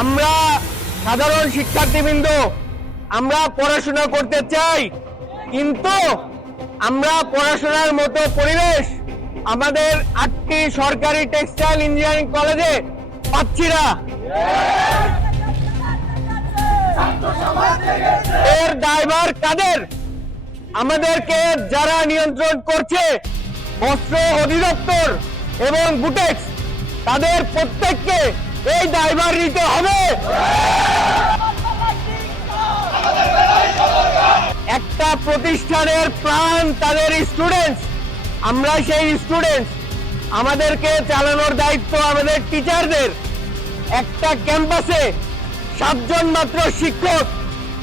আমরা সাধারণ শিক্ষার্থীবৃন্দ আমরা পড়াশোনা করতে চাই, কিন্তু আমরা পড়াশোনার মতো পরিবেশ আমাদের 8টি সরকারি টেক্সটাইল ইঞ্জিনিয়ারিং কলেজে পাচ্ছি না। এর দায়ভার কাদের? আমাদেরকে যারা নিয়ন্ত্রণ করছে, বস্ত্র অধিদপ্তর এবং বুটেক্স, তাদের প্রত্যেককে এই দায়ভার নিতে হবে। একটা প্রতিষ্ঠানের প্রাণ তাদের স্টুডেন্টস, আমরা সেই স্টুডেন্টস, আমাদেরকে চালানোর দায়িত্ব আমাদের টিচারদের। একটা ক্যাম্পাসে 7 জন মাত্র শিক্ষক,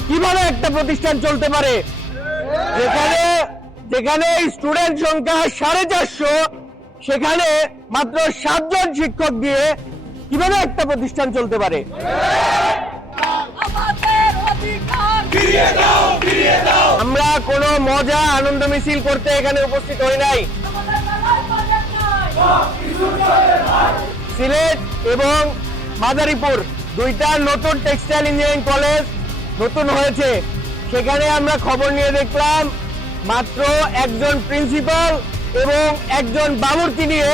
কিভাবে একটা প্রতিষ্ঠান চলতে পারে? যেখানে স্টুডেন্ট সংখ্যা 450, সেখানে মাত্র 7 জন শিক্ষক দিয়ে কিভাবে একটা প্রতিষ্ঠান চলতে পারে? আমরা কোনো মজা আনন্দ মিছিল করতে এখানে উপস্থিত হই নাই। সিলেট এবং মাদারীপুর দুইটা নতুন টেক্সটাইল ইঞ্জিনিয়ারিং কলেজ নতুন হয়েছে, সেখানে আমরা খবর নিয়ে দেখলাম মাত্র একজন প্রিন্সিপাল এবং একজন বাবুর্চি নিয়ে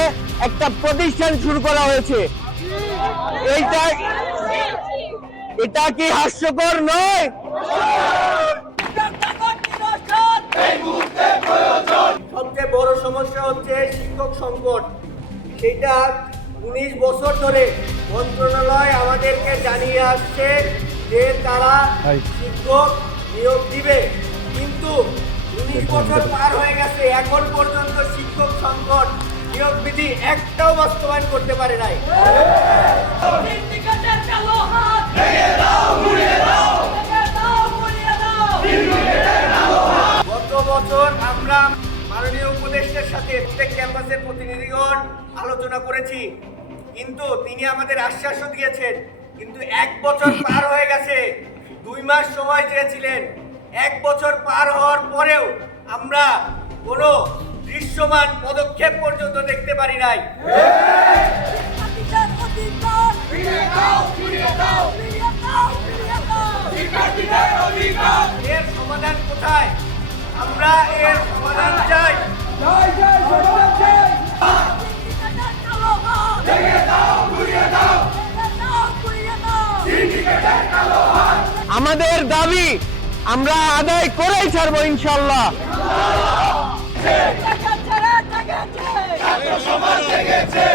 একটা প্রতিষ্ঠান শুরু করা হয়েছে। এটা কি হাস্যকর নয়? সবচেয়ে বড় সমস্যা হচ্ছে শিক্ষক সংকট। সেটা 19 বছর ধরে মন্ত্রণালয় আমাদেরকে জানিয়ে আসছে যে তারা শিক্ষক নিয়োগ দিবে, কিন্তু 19 বছর পার হয়ে গেছে, এখন পর্যন্ত শিক্ষক সংকট নিয়োগ বিধি একটাও বাস্তবায়ন করতে পারে নাই। গত বছর আমরা মাননীয় উপদেষ্টার সাথে প্রত্যেক ক্যাম্পাসের প্রতিনিধিগণ আলোচনা করেছি, কিন্তু তিনি আমাদের আশ্বাসও দিয়েছেন, কিন্তু 1 বছর পার হয়ে গেছে। 2 মাস সময় চেয়েছিলেন, 1 বছর পার হওয়ার পরেও আমরা কোনো দৃশ্যমান পদক্ষেপ পর্যন্ত দেখতে পারি নাই। এর সমাধান কোথায়? আমরা এর সমাধান চাই। আমাদের দাবি আমরা আদায় করেই ছাড়বো ইনশাল্লাহ। সমাজ জেগেছে।